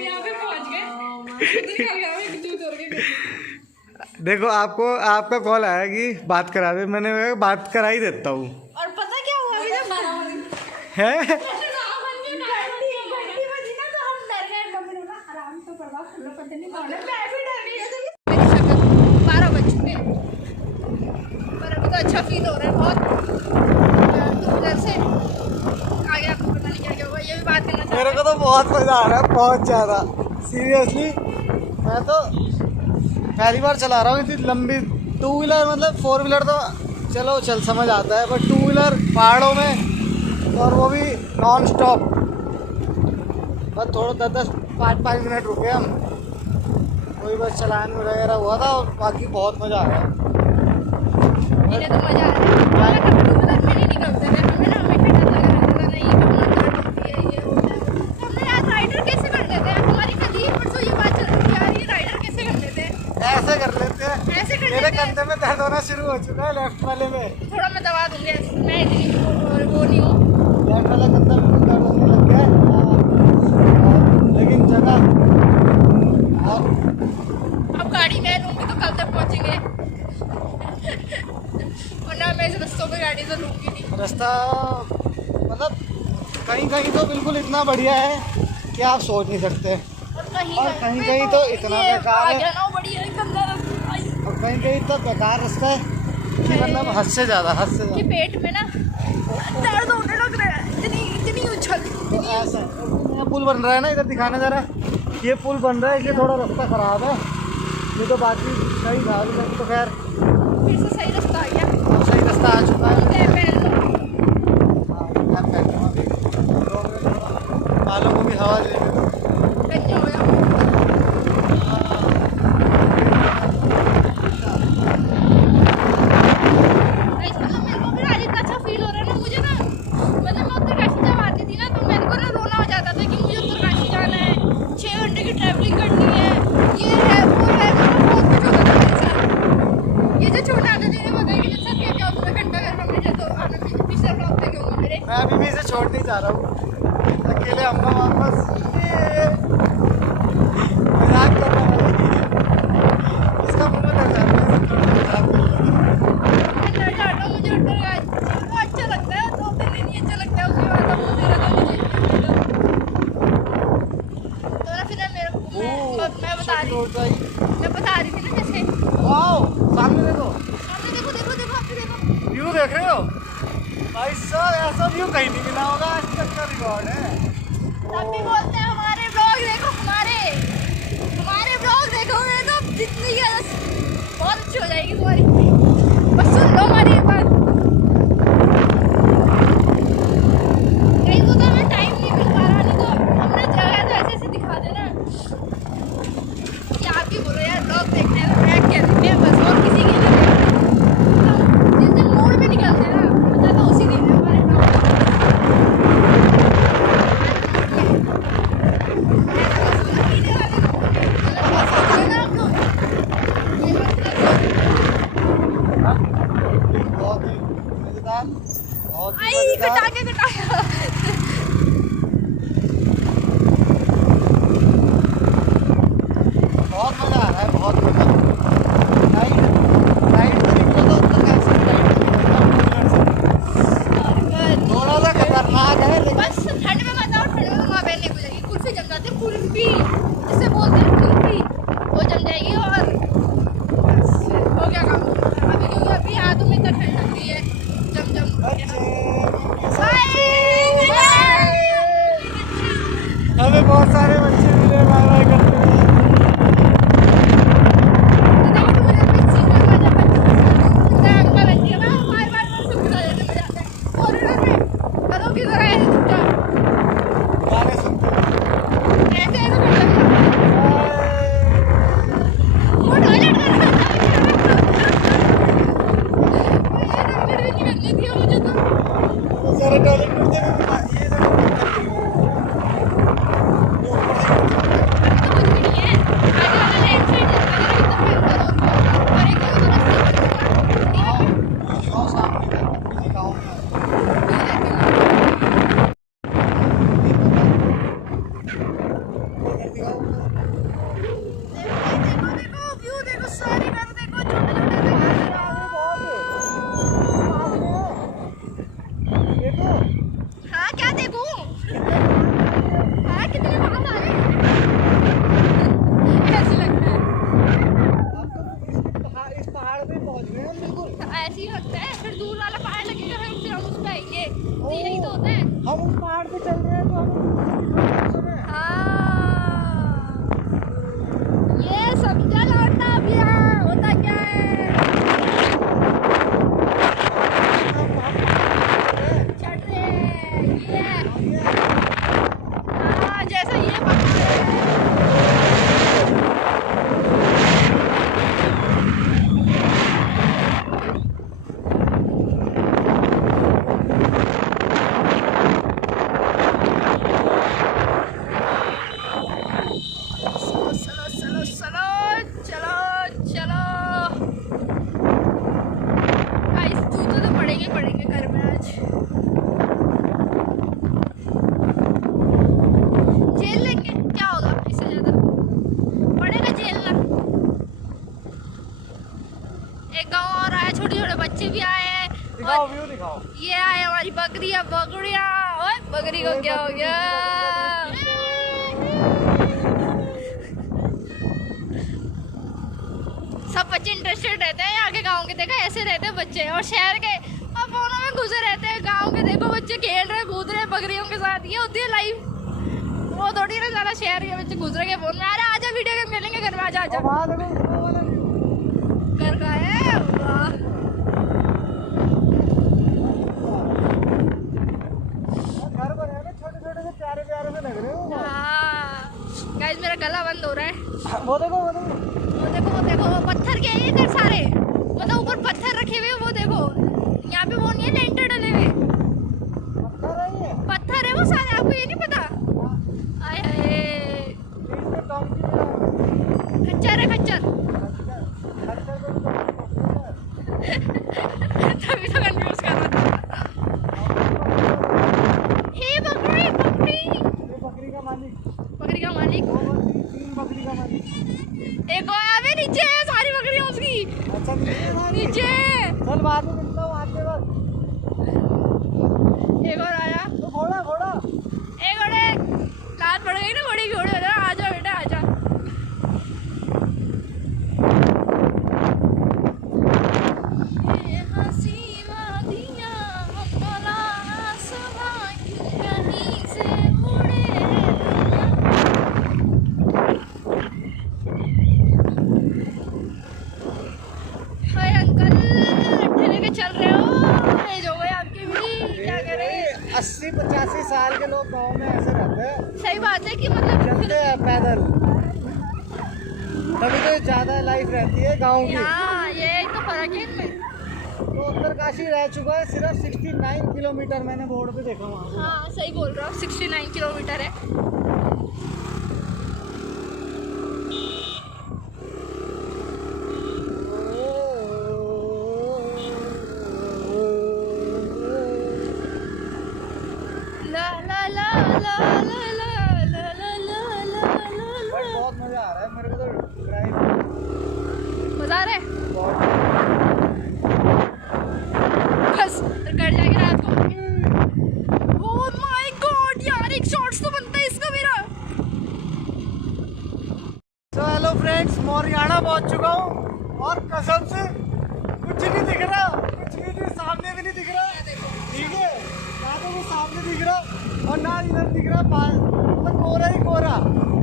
यहाँ पे पहुँच गए। देखो आपको आपका कॉल आया कि बात करा दे, मैंने बात करा ही देता हूँ। और पता क्या हुआ अभी जब है अच्छा फील हो रहा है बहुत। तो उधर से आगे आपको पता नहीं क्या क्या हुआ, ये भी बात करना मेरे को तो बहुत मज़ा आ रहा है, बहुत ज़्यादा सीरियसली। मैं तो पहली बार चला रहा हूँ इतनी लंबी टू व्हीलर, मतलब फोर व्हीलर तो चलो चल समझ आता है, बट टू व्हीलर पहाड़ों में, और वो भी नॉन स्टॉप। बस थोड़ा 10-5 मिनट रुके हम, कोई बस चलान वगैरह हुआ था, और बाकी बहुत मज़ा आया। इन्हें तो मजा आ रहा है। कभी टू व्हीलर में नहीं निकलते थे हमें ना, हमें डर लगा रहता था नहीं कहाँ दर्द होती है ये होता है। तो हमने यार राइडर कैसे कर लेते हैं, हमारी कल परसों ये बात चल रही थी यार, ये राइडर कैसे कर लेते हैं। ऐसे कर लेते हैं, ऐसे कर मेरे लेते हैं। कंधे में दर्द होना शुरू हो चुका है लेफ्ट वाले में। थोड़ा मैं दबा दूंगी, मैं इतनी वो नहीं हूँ। लेफ्ट वाला कंधा बिल्कुल दर्द होने लग गया है। लेकिन जगह और अब गाड़ी मैं लूँगी तो कल तक पहुँचेंगे। वरना मैं इस रस्तों पे गाड़ी तो लूँगी नहीं। रास्ता मतलब कहीं कहीं तो बिल्कुल इतना बढ़िया है कि आप सोच नहीं सकते, और कहीं कहीं तो इतना बेकार है, ना बढ़िया गंदा और कहीं कहीं तो बेकार रास्ता है कि मतलब हद से ज़्यादा कि पेट में ना दर्द होने लग रहा है, इतनी इतनी उछल। तो ऐसा है। ये पुल बन रहा है ना, इधर दिखाने जा रहा है, ये पुल बन रहा है, इसलिए थोड़ा रास्ता ख़राब है, ये तो बाकी सही था अभी तक तो। खैर फिर से सही रास्ता आ गया, अब सही रास्ता आ चुका है। पहन लो। बालों को भी हवा दे दो। क्या हो गया? मतलब मेरे को भी आज इतना अच्छा फील हो रहा है ना, मुझे ना मतलब मैं उत्तरकाशी जब आती थी ना तो मेरे को ना रोना हो जाता था कि मुझे उत्तरकाशी जाना है, 6 घंटे की ट्रैवलिंग करनी है, ये है वो है, मतलब बहुत कुछ होता था मेरे साथ। ये जो छोटा आते थे बताइए मेरे साथ क्या क्या होता था, घंटा घर में मुझे तो आना पिछले ब्लॉग पे क्यों मेरे। मैं अभी भी इसे छोड़ नहीं जा रहा हूँ, अकेले अम्मा वापस मजाक कर रहा है, इसका मुझे डर जाता है, डर जाता हूँ मुझे उत्तरकाशी, वो अच्छा लगता है 2-3 दिन ही अच्छा लगता है, उसके बाद अब मुझे लगा मुझे तो ना फिर मेरे को मैं बता रही थी ना जैसे वाओ सामने देखो, सामने देखो देखो देखो आपने देखो व्यू देख रहे हो भाई साहब, ऐसा व्यू कहीं नहीं मिला होगा, आज तक का रिकॉर्ड है। तब भी बोलते हैं हमारे ब्लॉग देखो, हमारे ब्लॉग देखोगे तो जितनी बहुत अच्छी हो जाएगी तुम्हारी, बस सुन लो हमारी ये बात। कहीं को तो हमें टाइम नहीं मिल पा रहा, नहीं तो हमने जगह तो ऐसे ऐसे दिखा देना कि आप ही बोलो यार ब्लॉग देखने हैं तो मैं क्या देखते हैं बस, और किसी के लिए देखते हैं। जिस दिन मोड़ में निकलते हैं ना मतलब तो उसी दिन हमारे ब्लॉग बहुत ही मजेदार, बहुत ही आई मजेदार। कटा के बहुत मजा आ रहा है, बहुत मजा। राइड राइड तो निकलो तो उत्तरकाशी राइड थोड़ा सा खतरनाक है, लेकिन बस ठंड में मत आओ, ठंड में वहाँ पहनने को जाएगी कुल्फी जम जाती है, कुल्फी जिसे बोलते हैं कुल्फी, वो जम जाएगी और बस हो गया काम। अभी क्योंकि अभी हाथों में इतना ठंड लग रही है, जम जम हमें बहुत सारे बच्चे मिले बाय बाय करते हुए। गाने सुनते हुए। सारे टॉयलेट करते हुए ये बच्चे भी आए हैं। दिखाओ व्यू दिखाओ। ये आए हमारी बकरियां बकरियां। ओए बकरी को क्या हो गया? सब बच्चे इंटरेस्टेड रहते हैं यहाँ के, गाँव के देखा ऐसे रहते हैं बच्चे, और शहर के अब फोनों में घुसे रहते हैं। गाँव के देखो बच्चे खेल रहे कूद रहे बकरियों के साथ, ये होती है लाइफ। वो थोड़ी ना सारा शहर के बच्चे घुस रहे फोन में। अरे आजा वीडियो गेम खेलेंगे घर में, आजा आजा। घर का है वाह। घर पर है ना, छोटे छोटे से प्यारे प्यारे से लग रहे हो। गाइस मेरा गला बंद हो रहा है। वो देखो वो देखो वो देखो वो पत्थर के हैं इधर सारे, मतलब ऊपर पत्थर रखे हुए। वो देखो यहाँ पे वो नहीं है लेंटर डले हुए, पत्थर है वो सारे। आपको ये नहीं पता? आए हाय खच्चर है खच्चर। तभी तो कंफ्यूज कर रहा था। हे बकरी बकरी बकरी का मालिक, बकरी का मालिक, तीन बकरी का मालिक। एक और अबे नीचे है सारी बकरियां उसकी। अच्छा नीचे चल बाद में मिलता हूँ आगे बस। एक और आया तो घोड़ा घोड़ा एक घोड़े लात पड़ गई ना घोड़े की। घोड़े आजा बेटा आजा। ये हंसी वादियां मौला आसमां क्यों कहीं से उड़े। हाय अंकल लट्ठे लेके चल रहे हो, ये जो है आपके भी क्या करें। 80-85 साल के लोग गांव में ऐसे रहते हैं, सही बात है कि मतलब चलते हैं पैदल, तभी तो ज़्यादा लाइफ रहती है गांव की। हाँ ये तो फर्क है इनमें। तो उत्तरकाशी रह चुका है सिर्फ 69 किलोमीटर, मैंने बोर्ड पे देखा वहाँ। हाँ सही बोल रहा हूँ, 69 किलोमीटर है। ला ला ला ला ला ला ला ला ला ला ला। बहुत मजा आ रहा है मेरे को तो ड्राइव। मजा आ रहा है बहुत बस कर जाएगी रात को। ओह माय गॉड यार, एक शॉट्स तो बनता है इसका मेरा। तो हेलो फ्रेंड्स, मोरियाना पहुंच चुका हूँ और कसम से कुछ नहीं दिख रहा, कुछ भी नहीं, सामने भी नहीं दिख रहा। ठीक है, ना तो वो सामने दिख रहा और ना इधर दिख रहा, मतलब कोरा ही कोरा,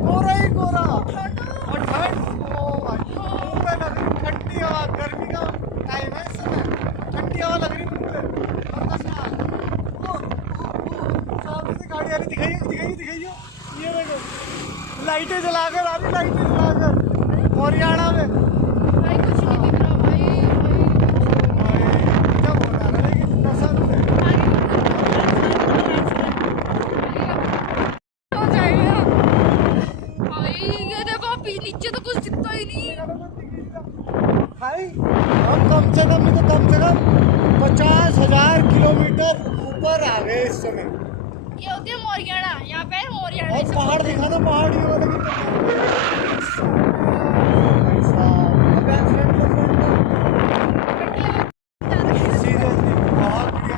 कोरा ही कोरा। और ठंड, ओ भाई मुंह पे लग रही ठंडी हवा, गर्मी का टाइम है इस समय, ठंडी हवा लग रही मुंह पे। और बस यार सामने से गाड़ी आ रही, दिखाइए दिखाइए दिखाइए, ये देखो लाइटें जलाकर आ रही, लाइटें जलाकर मोरियाना में। भाई कुछ नहीं दिख रहा भाई। क्या बोल रहा है, लेकिन कसम से हो जाएगा भाई। ये देखो नीचे तो कुछ दिखता ही नहीं। भाई हम कम से कम 50,000 किलोमीटर ऊपर आ गए इस समय। ये होती है मोरियाना, यहाँ पे है मोरियाना। और पहाड़ दिखा दो, पहाड़ ही हो लेकिन सीरियसली बहुत बढ़िया,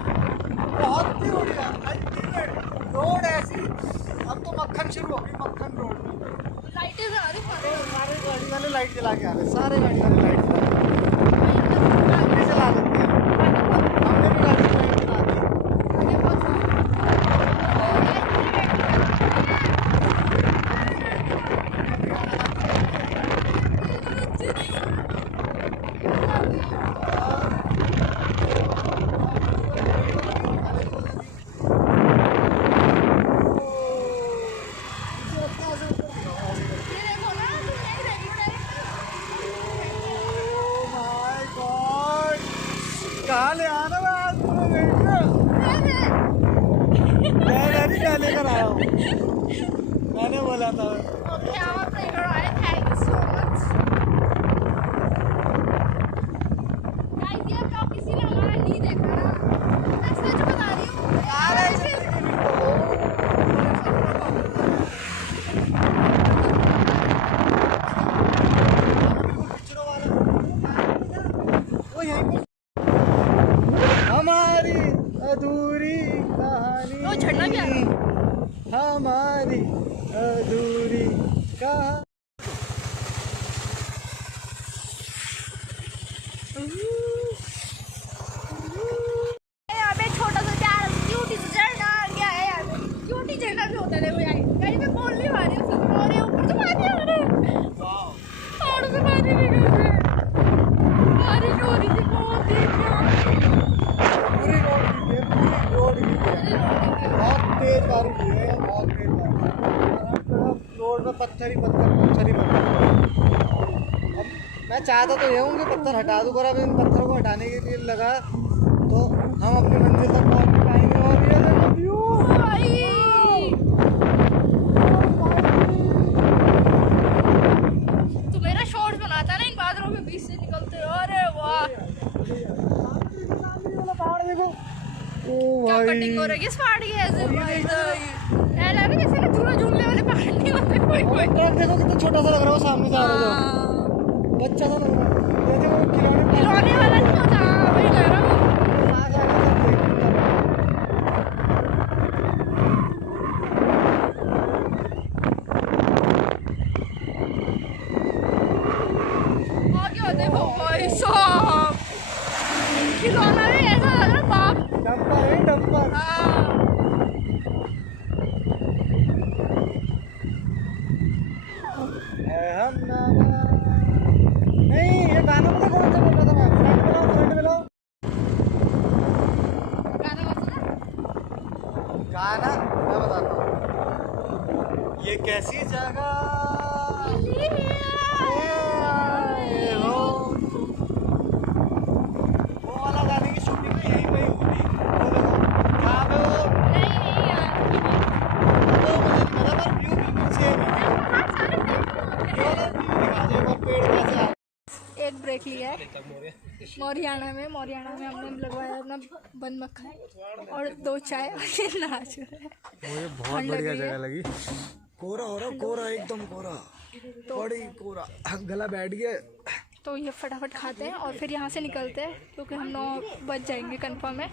बहुत ही बढ़िया। अल्टीमेट रोड ऐसी, अब तो मक्खन शुरू हो गई, मक्खन रोड। लाइटें जला रही सारे गाड़ी वाले लाइट जला के आ रहे, सारे गाड़ी वाले लाइट जला के चला लेते हैं। हमने भी गाड़ी की लाइट जला दी। कहाँ ले आना मैं आज पूरा देख रहा। मैं नहीं क्या लेकर आया हूँ, मैंने बोला था। किसी ने हमारा नहीं देखा ना, मैं सच बता रही हूँ। वो यहीं पे यहाँ पे छोटा सा क्यूटी सा झरना आ गया है यहाँ पे। क्यूटी झरना भी होता है देखो यहाँ। कहीं पे बोल नहीं पा रही हूँ, सुन रही हूँ, ऊपर से पानी आ रहा है, पहाड़ों से पानी निकल रहा है, बारिश हो रही थी बहुत तेज यहाँ पे। पूरी रोड की है, पूरी रोड की है, बहुत तेज बारिश हुई है, बहुत तेज बारिश। रोड पे पत्थर ही पत्थर, पत्थर ही पत्थर। अब मैं चाहता तो ये हूँ कि पत्थर हटा दूँ, पर अब इन पत्थरों को हटाने के लिए लगा तो हम अपनी मंजिल तक पहुँच नहीं पाएंगे। और ये देखो व्यू भाई तू मेरा शॉर्ट बनाता ना इन बादलों के बीच से निकलते हो। अरे वाह पहाड़ देखो। ओ क्या भाई कटिंग हो रही है इस पहाड़ की ऐसे भाई। ऐसा लग रहा है जैसे ना झूला झूलने वाले पहाड़ नहीं होते कोई कोई। ट्रक देखो कितना छोटा सा लग रहा है, वो सामने से आ रहा है, हाँ, बच्चा सा लग रहा है। ये देखो खिलौने खिलौने वाला नहीं होता। हाँ, वही कह रहा हूँ। आगे देखो भाई साहब, खिलौना भी ऐसा लग रहा है बाप। डंपर है डंपर। हाँ। हम नहीं, ये गाना मुझे कौन सा बोल रहा था मैं? फ्रंट मिलाओ। गाना कौन सा था? गाना मैं बताता हूँ। ये कैसी जगह ये आए हो। वो वाला गाने की शूटिंग में यहीं पे ही हुई थी। वो देखो यहाँ पे वो नहीं यार, मुझे नहीं पता, पर व्यू बिल्कुल सेम है। बहुत सारे पेड़ ये वाला व्यू दिखा दे, वो पेड़ कैसे आ। एक ब्रेक लिया है मोरियाना में हमने लगवाया अपना बंद मक्खन और 2 चाय और ये नाच रहा है। मुझे बहुत ठंड लग बढ़िया रही है। जगह लगी। कोहरा हो रहा, कोहरा एकदम कोहरा, बड़ी कोहरा, गला बैठ गया। तो ये फटाफट खाते हैं और फिर यहाँ से निकलते हैं क्योंकि हम 9 बज जाएंगे कंफर्म है।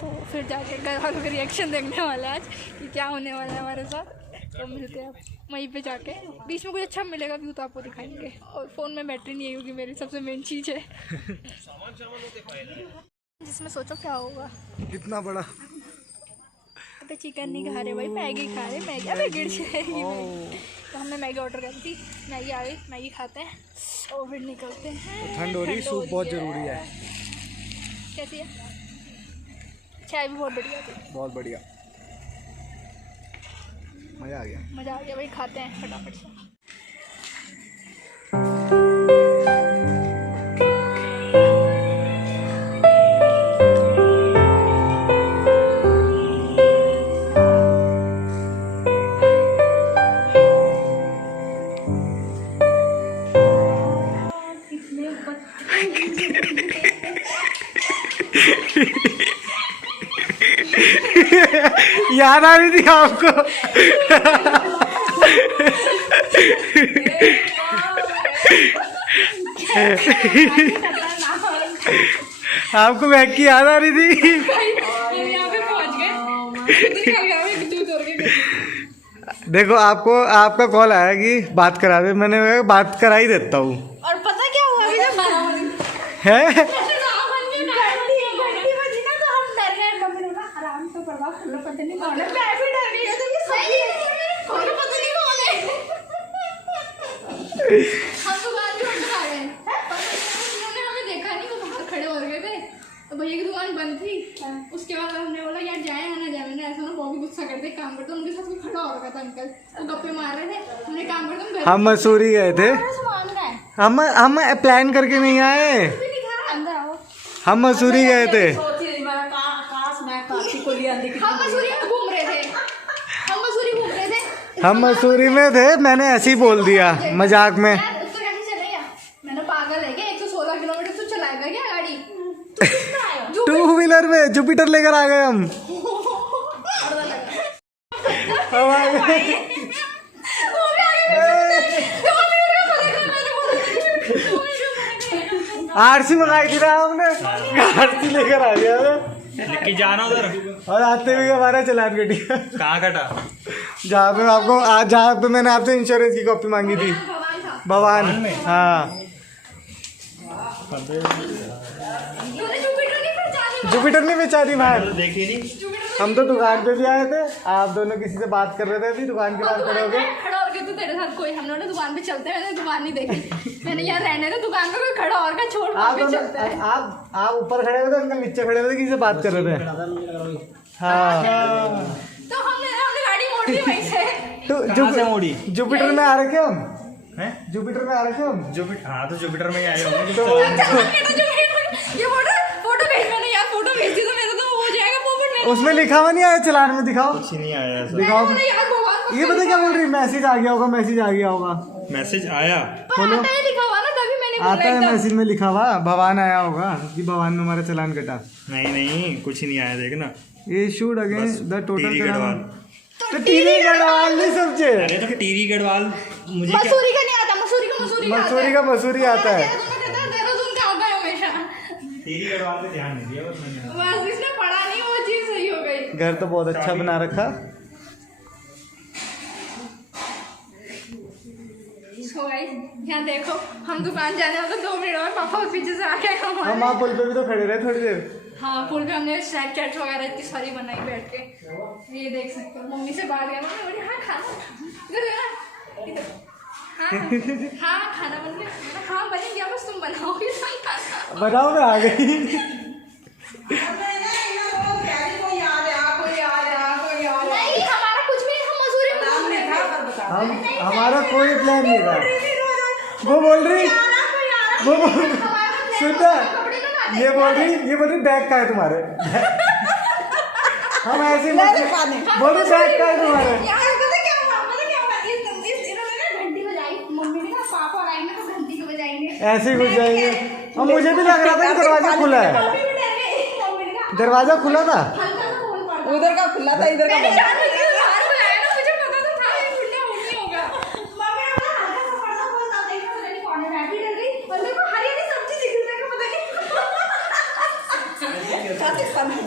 तो फिर जाके घर वालों का रिएक्शन देखने वाला है आज कि क्या होने वाला है हमारे साथ। तो मिलते हैं वहीं पे जाके, बीच में कुछ अच्छा मिलेगा व्यू तो आपको दिखाएंगे। और फ़ोन में बैटरी नहीं है क्योंकि मेरी सबसे मेन चीज़ है। जिसमें सोचो क्या होगा। इतना बड़ा तो चिकन नहीं खा रहे भाई, मैगी खा रहे। मैगी अबे गिर जाएगी मैगी। तो हमने मैगी ऑर्डर करी थी, मैगी आ गई, मैगी खाते हैं और फिर निकलते हैं। ठंड हो रही, सूप बहुत ज़रूरी है। कैसी है? चाय भी बहुत बढ़िया थी, बहुत बढ़िया, मज़ा आ गया। मज़ा आ गया भाई। खाते हैं फटाफट से। याद आ रही थी आपको? आपको बैग की याद आ रही थी? यहाँ पे पहुँच गए। देखो आपको आपका कॉल आया कि बात करा दे, मैंने बात करा ही देता हूँ। और पता क्या हुआ अभी जब है आराम से पता नहीं कौन है, मैं भी डर गई तो ये सही है, कौन पता नहीं कौन है। हम दुकान भी उठा रहे हैं, उन्होंने हमें देखा नहीं, वो बाहर खड़े हो गए थे। तो भैया की दुकान बंद थी। उसके बाद हमने बोला यार जाए या ना जाए, मैंने ऐसा ना बहुत गुस्सा करते काम करते। उनके साथ कोई खड़ा हो रखा था अंकल, वो गप्पे मार रहे थे। हमने काम करते हम मसूरी गए थे, हम प्लान करके नहीं आए, अंदर आओ। हम मसूरी गए थे। हम मसूरी में घूम रहे थे, हम मसूरी में थे, मैंने ऐसे ही बोल दिया मजाक में। यार उसको कैसे चलेगा? मैंने पागल है क्या, 116 किलोमीटर तो चलाएगा क्या गाड़ी? 2 व्हीलर में जुपिटर लेकर आ गए हम। आरसी मंगाई थी ना हमने, आरसी लेकर आ गया लेके जाना उधर। और आते हुए हमारा चलान कटिया। कहाँ कटा? जहाँ पे आपको जहाँ पे मैंने आपसे इंश्योरेंस की कॉपी मांगी थी, भगवान था। भवान। हाँ तूने जुपिटर नहीं पहचानी? जुपिटर नहीं बेचारी बाहर। देखी नहीं। जुपिटर हम तो दुकान पे भी आए थे, आप दोनों किसी से बात कर रहे थे, अभी दुकान के पास खड़े हो गए। खड़ा और तू तेरे साथ कोई, हम लोग ने दुकान पे चलते हैं, मैंने दुकान नहीं देखी। मैंने यहाँ रहने दे दुकान पे, कोई खड़ा और का छोड़ वहाँ आप पे दोनों चलते हैं। आप ऊपर खड़े हुए थे, अंकल नीचे खड़े हुए थे, किसी से बात कर रहे थे। हाँ तो हमने गाड़ी मोड़ दी वहीं से। तो कहाँ से मोड़ी? जुपिटर में आ रखे हम, हैं? जुपिटर में आ रखे हम। जुपिटर, हाँ तो जुपिटर में ही आए होंगे। ये फोटो भेज, मैंने यार फोटो भेज दी तो मेरा तो हो जाएगा पोपट नहीं। उसमें लिखा हुआ नहीं आया चालान में, दिखाओ कुछ नहीं आया ऐसा। दिखाओ। मैंने यार भगवान ये पता क्या बोल रही, मैसेज आ गया होगा, मैसेज आ गया होगा। मैसेज आया। बोलो आता है लिखा हुआ ना, तभी मैंने बोला आता है एकदम। मैसेज में लिखा हुआ, भवान आया होगा कि भवान में हमारा चालान कटा। नहीं नहीं कुछ नहीं आया, देखना। ये should again the total teary Garhwal. तो टीरी गढ़वाल नहीं समझे। अरे तो टीरी गढ़वाल मुझे क्या? मसूरी का नहीं आता, मसूरी का मसूरी का मसूरी आता है। देहरादून का आता है हमेशा। टीरी गढ़वाल पे ध्यान नहीं दिया बस मैंने। बस इसने पढ़ा नहीं, वो चीज सही हो गई। घर तो बहुत अच्छा बना रखा। सो गाइस यहाँ देखो, हम दुकान जाने वाले 2 मिनट में पापा पीछे से आ गए हमारे। हम वहाँ पुल पे भी तो खड़े रहे थोड़ी देर। हाँ पुल पे हमने स्नैपचैट वगैरह इतनी सारी बनाई बैठ के, ये देख सकते हो। मम्मी से बात किया, मम्मी बोली हाँ खाना इधर देना इधर। हाँ खाना बन गया। मैंने कहा, हाँ बन गया, बस तुम बनाओगे खाना। बनाओ में आ गई। नहीं हमारा कुछ भी, हम मसूरी में घूम रहे थे। हम हमारा कोई प्लान नहीं था। वो बोल रही सुनता, ये बोल रही बैग का है तुम्हारे। हम ऐसे बोल रही बैग का है तुम्हारे। यार पता क्या हुआ, इन्होंने ना घंटी बजाई, मम्मी ने कहा पापा और आएंगे तो घंटी को बजाएंगे। ऐसे ही घुस जाएंगे। और मुझे भी लग रहा था कि दरवाजा खुला है। मम्मी भी डर गई, मम्मी ने कहा दरवाजा खुला था। हल्का सा बोल पड़ा। उधर का खुला था, इधर का मैंने बंद। जानबूझ के बाहर बुलाया ना, मुझे पता तो था ये खुला नहीं होगा। मम्मी ने बोला हल्का सा पड़ा, बोल तब देखा पता नहीं कौन है, मैं भी डर गई और मेरे को हरी हरी सब्जी दिख रही, मेरे को पता नहीं। काफी फन है।